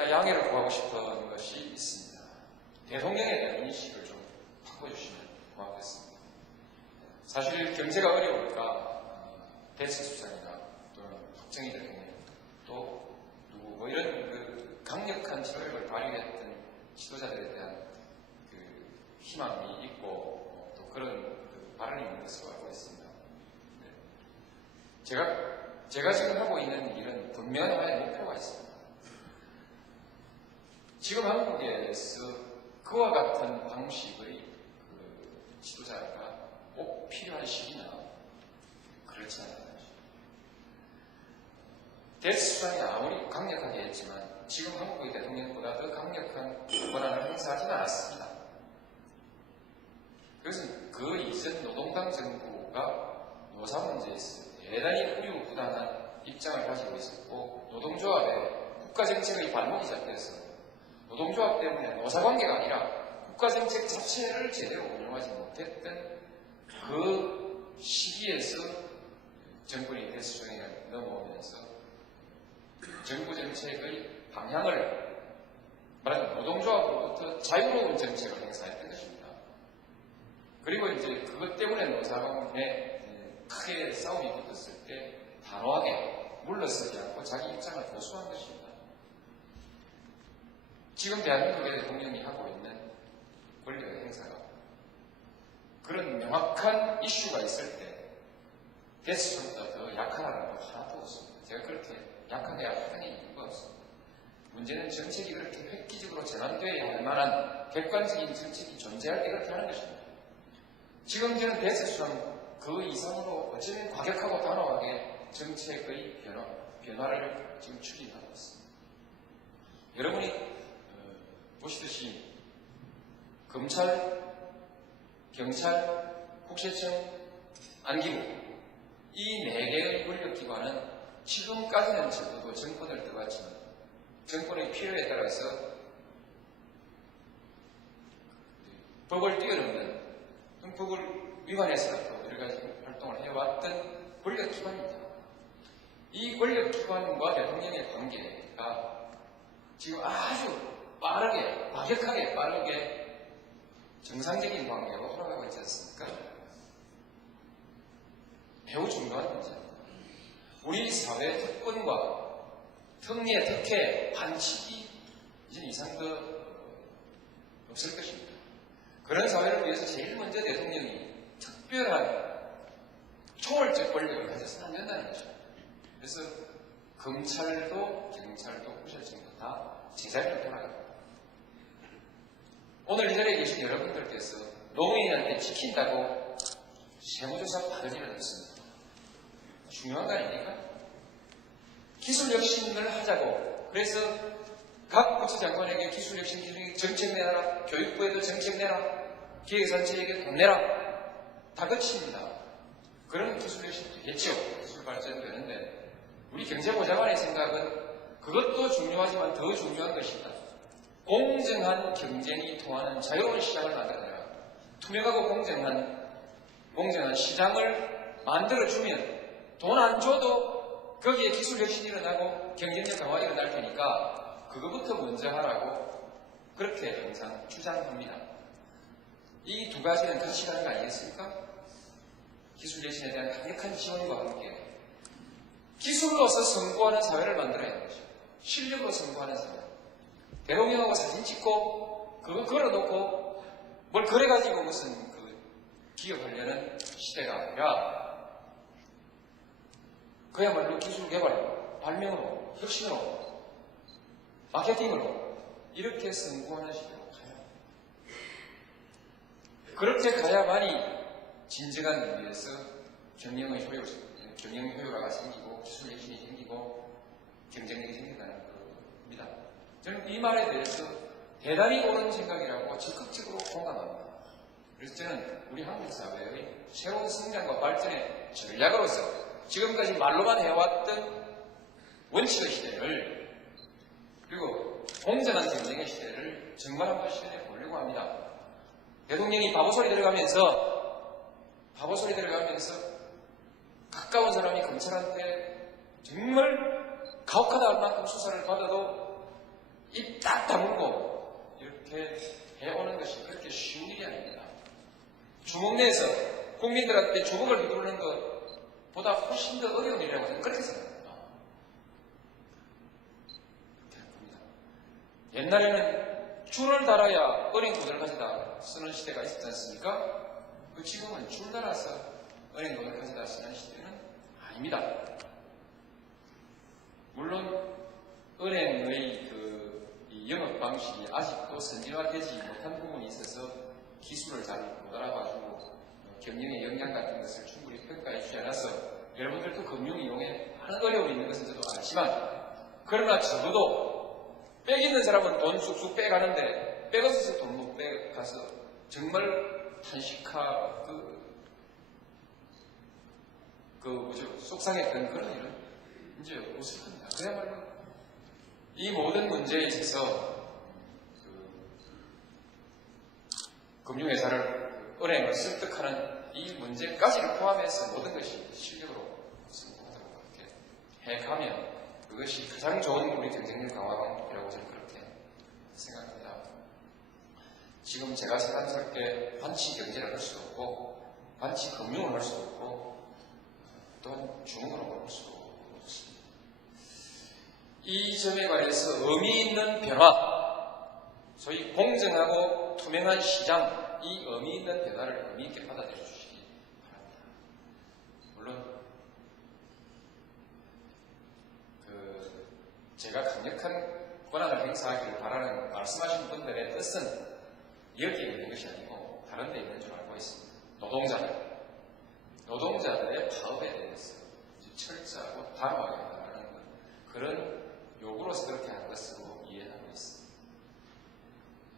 하나 양해를 구하고 싶은 것이 있습니다. 대통령에 대한 인식을 좀 바꿔주시면 고맙겠습니다. 사실 경제가 어려우니까 어, 대체 수상이나 또는 박정희 대통령 또 누구 뭐 이런 그 강력한 지도력을 발휘했던 지도자들에 대한 그 희망이 있고 어, 또 그런 그 발언이 있는 것으로 알고 있습니다. 네. 제가 제가 지금 하고 있는 일은 분명한 하나의 목표가 있습니다. 지금 한국에서 그와 같은 방식의 그 지도자가 꼭 필요한 시기나 그렇지 것입니다. 대수상이 아무리 강력하게 했지만 지금 한국의 대통령보다 더 강력한 권한을 행사하지는 않았습니다. 그것은 그 이전 노동당 정부가 노사 문제에서 대단히 우리우부단한 입장을 가지고 있었고 노동조합의 국가정책의 발목이 잡혀서 노동조합 때문에 노사관계가 아니라 국가정책 자체를 제대로 운영하지 못했던 그 시기에서 정권이 대수정에 넘어오면서 정부 정책의 방향을 말하자면 노동조합으로부터 자유로운 정책을 행사했던 것입니다. 그리고 이제 그것 때문에 노사관에 크게 싸움이 붙었을 때 단호하게 물러서지 않고 자기 입장을 고수한 것입니다. 지금 대한민국의 대통령이 하고 있는 권력의 행사가 그런 명확한 이슈가 있을 때 대수보다 더 약하다는 거 하나도 없습니다. 제가 그렇게 약하게 하는 이유가 없습니다. 문제는 정책이 그렇게 획기적으로 전환되어야 할 만한 객관적인 정책이 존재할 때 그렇게 하는 것입니다. 지금 저는 대세수상 그 이상으로 어쩌면 과격하고 단호하게 정책의 변화, 변화를 지금 추진하고 있습니다. 여러분이 어, 보시듯이 검찰, 경찰, 국세청, 안기부 이 네 개의 권력기관은 지금까지는 적어도 정권을 떠갔지만 정권의 필요에 따라서 법을 뛰어넘는 법을 위반해서라도 여러 가지 활동을 해왔던 권력기관입니다. 이 권력기관과 대통령의 관계가 지금 아주 빠르게, 과격하게 빠르게 정상적인 관계로 돌아가고 있지 않습니까? 매우 중요한 문제입니다. 우리 사회 특권과 특례, 특혜, 반칙이 이제 이상 더 없을 것입니다. 그런 사회를 위해서 제일 먼저 대통령이 특별한 초월적 권력을 가져서는 안 된다는 거죠. 그래서 검찰도 경찰도 구실청도 다 제자리로 돌아갑니다. 오늘 이 자리에 계신 여러분들께서 노무현한테 지킨다고 세무조사 받을 일은 없습니다. 중요한 거 아닙니까? 기술 혁신을 하자고 그래서 각 부처 장관에게 기술 혁신 기술 정책 내놔라 교육부에도 정책 내라 기획산체에게 돈 내라 다 거칩니다. 그런 기술 혁신도 되겠죠. 기술 발전도 되는데 우리 경제보좌관의 생각은 그것도 중요하지만 더 중요한 것이다. 공정한 경쟁이 통하는 자유로운 시장을 만들어내라. 투명하고 공정한 공정한 시장을 만들어주면 돈 안 줘도 거기에 기술 혁신이 일어나고 경쟁력 강화 일어날 테니까 그거부터 먼저 하라고 그렇게 항상 주장합니다. 이 두 가지는 같이 가는 거 아니겠습니까? 기술 혁신에 대한 강력한 지원과 함께 기술로서 성공하는 사회를 만들어야 것이죠. 실력으로 성공하는 사회. 대통령하고 사진 찍고 그거 걸어놓고 뭘 그래가지고 무슨 그 기업하려는 시대가 아니라 그야말로 기술 개발, 발명으로, 혁신으로, 마케팅으로 이렇게 성공하는 시대로 가야 그렇게 가야만이 진정한 의미에서 경영의 효율, 경영 효율화가 생기고 기술 혁신이 생기고 경쟁력이 생긴다는 겁니다. 저는 이 말에 대해서 대단히 옳은 생각이라고 적극적으로 공감합니다. 그래서 저는 우리 한국 사회의 새로운 성장과 발전의 전략으로서 지금까지 말로만 해왔던 원칙의 시대를 그리고 공정한 경쟁의 시대를 정말 한번 실현해 보려고 합니다. 대통령이 바보 소리 들어가면서 바보 소리 들어가면서 가까운 사람이 검찰한테 정말 가혹하다 할 만큼 수사를 받아도 입 딱 다물고 이렇게 해오는 것이 그렇게 쉬운 일이 아닙니다. 주먹 내에서 국민들한테 주먹을 휘두르는 것보다 훨씬 더 어려운 일이라고 저는 그렇게 생각합니다. 옛날에는 줄을 달아야 은행돈을 가져다 쓰는 시대가 있었지 않습니까? 그 지금은 줄 달아서 은행돈을 가져다 쓰는 시대는 아닙니다. 물론 은행의 그이 영업 방식이 아직도 선진화되지 못한 부분이 있어서 기술을 잘 못 알아가지고 어, 경영의 역량 같은 것을 충분히 평가해 주지 않아서 여러분들도 금융 이용에 많은 어려움이 있는 것은 저도 알지만 그러나 적어도 빽 있는 사람은 돈 쑥쑥 빼가는데 빽 없어서 돈못 빼가서 정말 탄식하 그, 그 뭐죠 속상했던 그런 일은 이제 없을 겁니다. 그야말로 이 모든 문제에 있어서 그 금융회사를 은행을 설득하는 이 문제까지를 포함해서 모든 것이 실력으로 성공하도록 그렇게 해가면 그것이 가장 좋은 우리 경쟁력 강화방이라고 저는 그렇게 생각합니다. 지금 제가 생각할 때 반치 경제를 할 수도 없고 반치 금융을 할 수도 없고 또한 중국으로 할 수도 없습니다. 이 점에 관해서 의미 있는 변화, 소위 공정하고 투명한 시장, 이 의미 있는 변화를 의미 있게 받아들여 주시기 바랍니다. 물론, 그, 제가 강력한 권한을 행사하기를 바라는 말씀하신 분들의 뜻은 여기에 있는 것이 아니고 다른 데 있는 줄 알고 있습니다. 노동자들. 노동자들의 파업에 대해서 철저하고 단호하게 나가는 것. 그런 요구로서 그렇게 하는 것으로 이해하고 있습니다.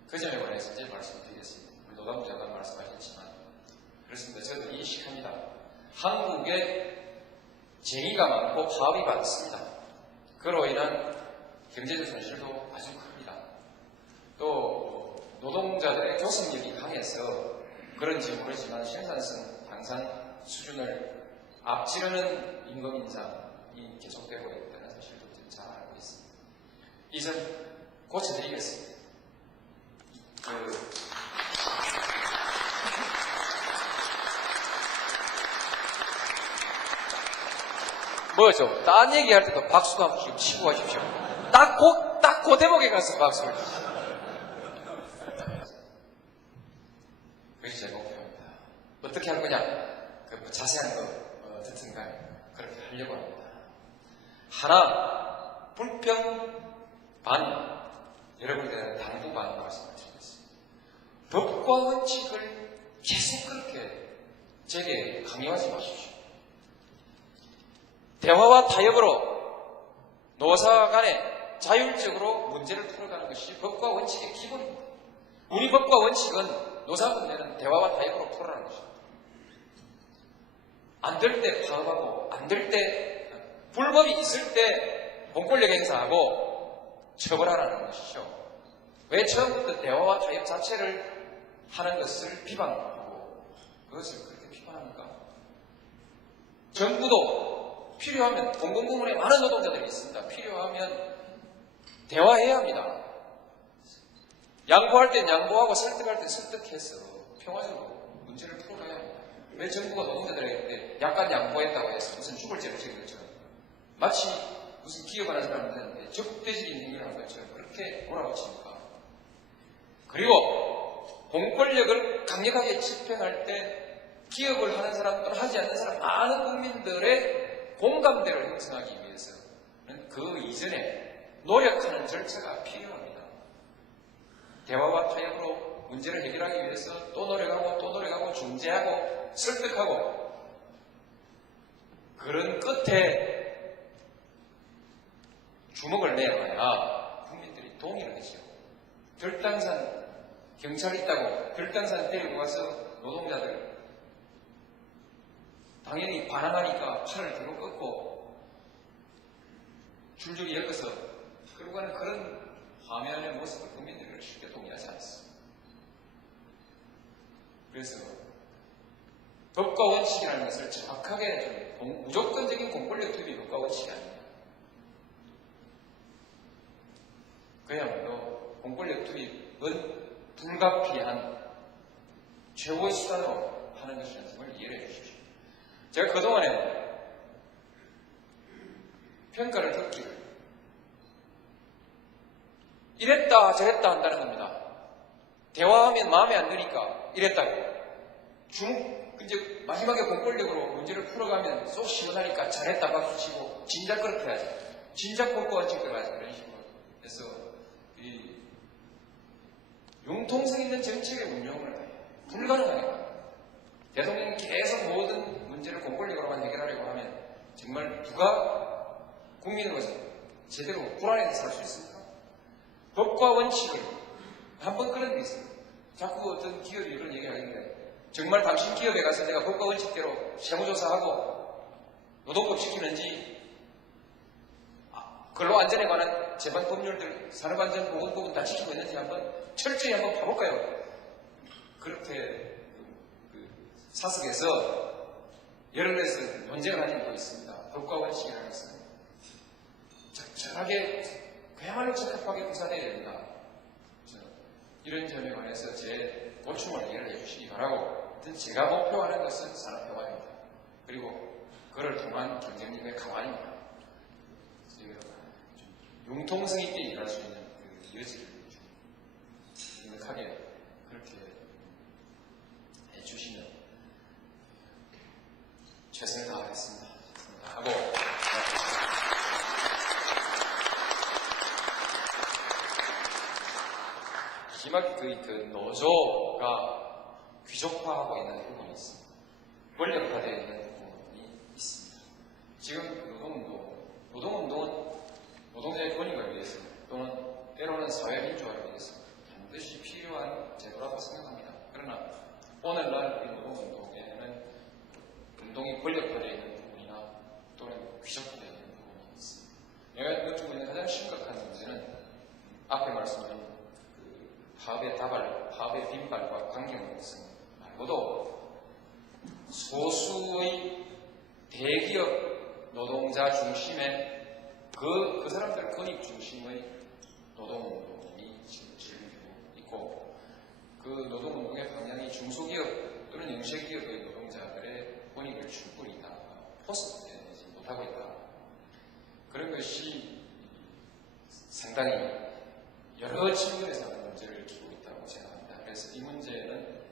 그 점에 관해서 이제 말씀드리겠습니다. 우리 노담자가 말씀하셨지만 그렇습니다. 저도 인식합니다. 한국에 쟁의가 많고 파업이 많습니다. 그로 인한 경제적 손실도 아주 큽니다. 또 노동자들의 교섭력이 강해서 그런지 모르지만 생산성 향상 수준을 앞지르는 임금 인상이 계속되고 있다는 사실도 잘 알고 있습니다. 이점 고쳐드리겠습니다. 그, 뭐죠? 딴 얘기할 때도 박수도 한 번씩 치고 가십시오. 딱 고, 딱그 대목에 가서 박수를 치십시오. 그것이 제 목표입니다. 어떻게 할 거냐? 그 자세한 거 어, 듣든 간에 그렇게 하려고 합니다. 하나, 불평 반, 여러분들은 당부 반 말씀을 드리겠습니다. 법과 원칙을 계속 그렇게 제게 강요하지 마십시오. 대화와 타협으로 노사 간에 자율적으로 문제를 풀어가는 것이 법과 원칙의 기본입니다. 우리 법과 원칙은 노사 문제는 대화와 타협으로 풀어가는 것입니다. 안 될 때 파업하고 안 될 때 불법이 있을 때 공권력 행사하고 처벌하라는 것이죠. 왜 처음부터 대화와 타협 자체를 하는 것을 비방하고 그것을 그렇게 비판합니까? 정부도 필요하면 공공부문에 많은 노동자들이 있습니다. 필요하면 대화해야 합니다. 양보할 땐 양보하고 설득할 땐 설득해서 평화적으로 문제를 풀어가야 합니다. 왜 정부가 노동자들에게 약간 양보했다고 해서 무슨 죽을 죄를 지은 것처럼 마치 무슨 기업 하는 사람들한테 적대적인 행위를 한 것처럼 그렇게 몰아붙입니까? 그리고 공권력을 강력하게 집행할 때 기업을 하는 사람 또는 하지 않는 사람 많은 국민들의 공감대를 형성하기 위해서는 그 이전에 노력하는 절차가 필요합니다. 대화와 타협으로 문제를 해결하기 위해서 또 노력하고 또 노력하고 중재하고 설득하고 그런 끝에 주먹을 내봐야 국민들이 동의를 하죠. 들당산 경찰 있다고 들당산 데리고 가서 노동자들 당연히 반항하니까 팔을 들고 꺾고 줄줄이 엮어서 그러고 가는 그런 화면의 모습을 국민들이 쉽게 동의하지 않습니다. 그래서 법과 원칙이라는 것을 정확하게 무조건적인 공권력 투입이 법과 원칙이 아닙니다. 그야말로 불가피한 최고의 수단으로 하는 것이라는 점을 이해해 주십시오. 제가 그동안에 평가를 듣기를 이랬다 저랬다 한다는 겁니다. 대화하면 마음에 안 드니까 이랬다고. 중, 이제 마지막에 공권력으로 문제를 풀어가면 쏙 시원하니까 잘했다 박수 치고 진작 그렇게 하지. 진작 공권을 지켜가지. 그런 식으로. 그래서 이 융통성 있는 정책의 운영을 불가능하니까. 대통령이 계속 모든 문제를 공권력으로만 해결하려고 하면 정말 누가 국민으로서 제대로 불안해서 살 수 있습니까? 법과 원칙을 한번 그런 게 있어요. 자꾸 어떤 기업이 이런 얘기를 하는데 정말 당신 기업에 가서 내가 법과 원칙대로 세무조사하고 노동법 지키는지 아, 근로 안전에 관한 제반 법률들 산업안전보건법은 다 지키고 있는지 한번 철저히 한번 봐볼까요? 그렇게 그 사석에서 가지 논쟁을 하는 것도 있습니다. 법과 원칙이라는 것은 적절하게 그야말로 적합하게 구사되어야 된다. 저, 이런 점에 관해서 제 보충을 이해를 해주시기 바라고 제가 목표하는 것은 산업혁화입니다. 그리고 그를 통한 경쟁력의 강화입니다. 융통성 있게 일할 수 있는 그 여지를 좀 넉넉하게 그렇게 해주시면 최선을 다하겠습니다. 다하고 마지막 그, 그 노조가 귀족화하고 있는 부분이 있습니다. 권력화되어 있는 부분이 있습니다. 지금 노동운동, 노동운동은 노동자의 권익을 위해서 또는 때로는 사회민주화를 위해서 반드시 제도라고 생각합니다. 그러나 오늘날 이 노동운동에는 운동이 권력화되어 있는 부분이나 또는 귀족화되어 있는 부분이 있습니다. 내가 느끼고 있는 가장 심각한 문제는 앞에 말씀드린 그 파업의 다발, 파업의 빈발과 관계없는 것은 말고도 소수의 대기업 노동자 중심의 그, 그 사람들 권익 중심의 노동운동이 지금 진행되고 있고 그 노동운동의 방향이 중소기업 또는 영세기업의 노동자들의 권익을 충분히 다 포스트되지 못하고 있다. 그런 것이 상당히 여러 측면에서 문제를 일으키고 있다고 생각합니다. 그래서 이 문제는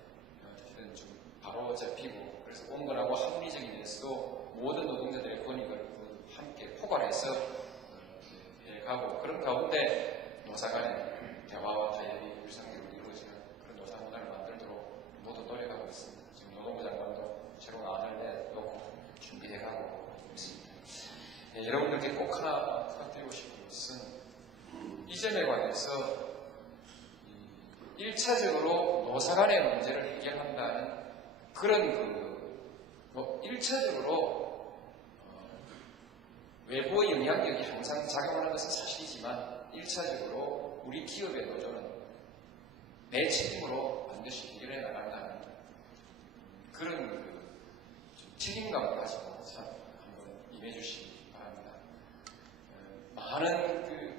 어떻게든 좀 바로 잡히고 그래서 온건하고 합리적인 데서도 모든 노동자들의 권익을 함께 포괄해서 해가고 그런 가운데 노사 간의 대화와 타협이 일상적으로 이루어지는 그런 노사 문화를 만들도록 모두 노력하고 있습니다. 지금 노동부 장관도 새로운 안을 내놓고 준비해가고 있습니다. 예, 여러분들께 꼭 하나 부탁드리고 싶은 것은 이 점에 관해서 1차적으로 노사 간의 문제를 해결한다는 그런 그, 뭐 1차적으로 어, 외부의 영향력이 항상 작용하는 것은 사실이지만 1차적으로 우리 기업의 노조는 내 책임으로 반드시 해결해 나간다는 그런 그 책임감을 가지고 참 한번 임해 주시기 바랍니다. 어, 많은 그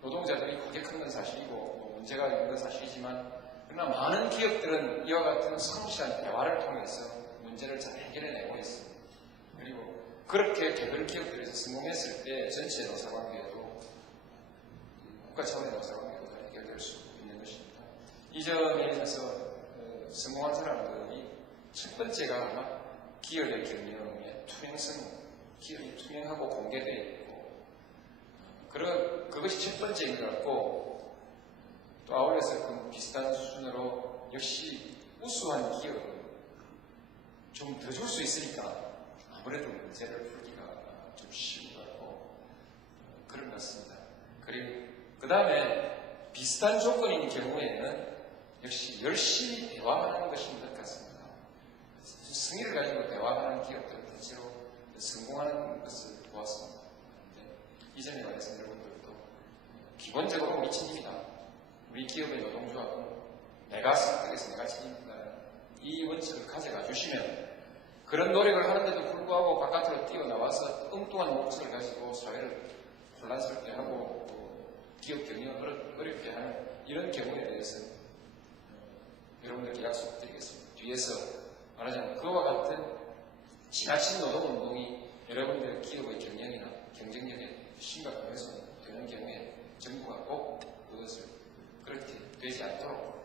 노동자들이 고객한 건 사실이고 뭐 문제가 있는 건 사실이지만 그러나 많은 기업들은 이와 같은 성실한 대화를 통해서 문제를 잘 해결해내고 있습니다. 그리고 그렇게 개별 기업들에서 성공했을 때 전체 노사관계도 국가 차원의 노사관계도 다 해결될 수 있는 것입니다. 이 점에 있어서 어, 성공한 사람들이 첫 번째가 아마 기업의 경영의 투명성, 기업이 투명하고 있고 그런 그것이 첫 번째인 것 같고 또 아울러서 그 비슷한 수준으로 역시 우수한 기업은 좀 더 줄 수 있으니까 아무래도 문제를 풀기가 좀 쉬운 것 같고 어, 그런 것 같습니다. 그리고 그 다음에 비슷한 조건인 경우에는 역시 열심히 대화하는 것이 것 같습니다. 승리를 가지고 대화하는 기업들은 대체로 성공하는 것을 보았습니다. 근데 이 점에 관해서 여러분들도 기본적으로 책임이다. 우리 기업의 노동조합은 내가 선택해서 내가 책임진다는 이 원칙을 가져가 주시면 그런 노력을 하는데도 불구하고 바깥으로 뛰어나와서 엉뚱한 목적을 가지고 사회를 혼란스럽게 하고 또 기업 경영을 어렵게 하는 이런 경우에 대해서 여러분들께 약속드리겠습니다. 뒤에서 말하자면 그와 같은 지나친 노동운동이 여러분들의 기업의 경영이나 경쟁력에 심각한 훼손이 되는 경우에 정부가 꼭 그것을 그렇게 되지 않도록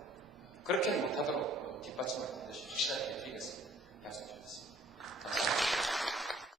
그렇게는 못하도록 뒷받침을 반드시 확실하게 해드리겠습니다. 약속드리겠습니다. 감사합니다.